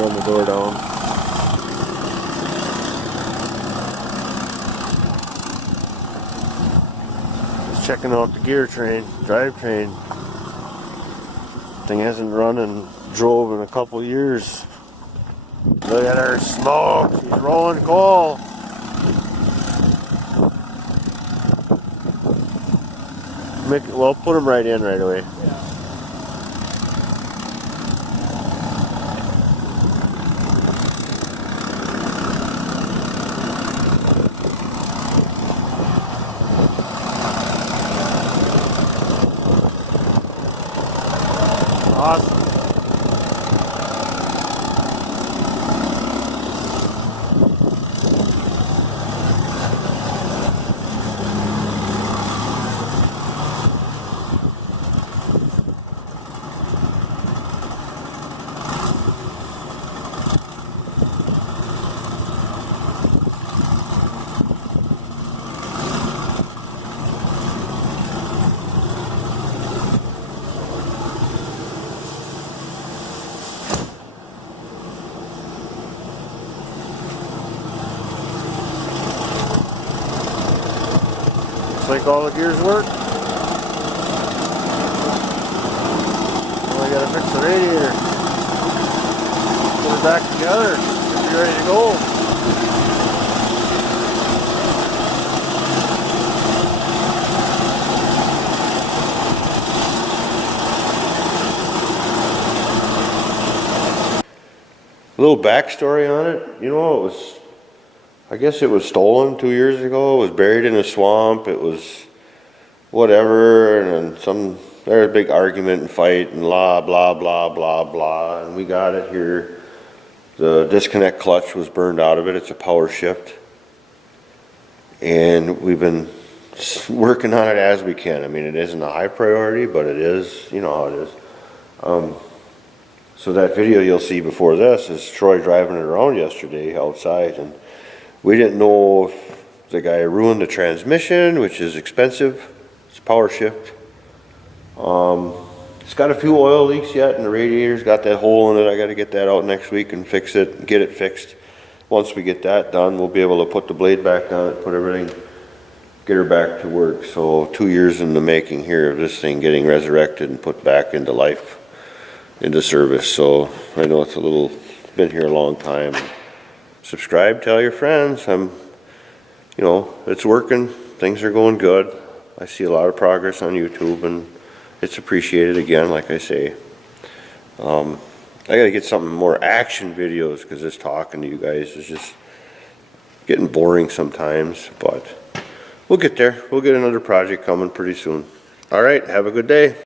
run the door down. Just checking out the gear train, drivetrain. Thing hasn't run and drove in a couple years. Look at her smoke, she's rolling coal. Well, put them right in right away. Awesome. Like all the gears work. Now I gotta fix the radiator. Put it back together. Be ready to go. A little backstory on it. You know, I guess it was stolen 2 years ago. It was buried in a swamp. It was whatever, and then there was a big argument and fight and blah, blah, blah, blah, blah, and we got it here. The disconnect clutch was burned out of it. It's a power shift. And we've been working on it as we can. I mean, it isn't a high priority, but it is, you know how it is. So that video you'll see before this is Troy driving it around yesterday outside, and we didn't know if the guy ruined the transmission, which is expensive. It's a power shift. It's got a few oil leaks yet, and the radiator's got that hole in it. I got to get that out next week and fix it, and get it fixed. Once we get that done, we'll be able to put the blade back on it, put everything, get her back to work. So 2 years in the making here of this thing getting resurrected and put back into life, into service. So I know it's been here a long time. Subscribe, tell your friends. You know, it's working. Things are going good. I see a lot of progress on YouTube, and it's appreciated again, like I say. I gotta get something more action videos, because this talking to you guys is just getting boring sometimes, but we'll get there. We'll get another project coming pretty soon. All right, have a good day.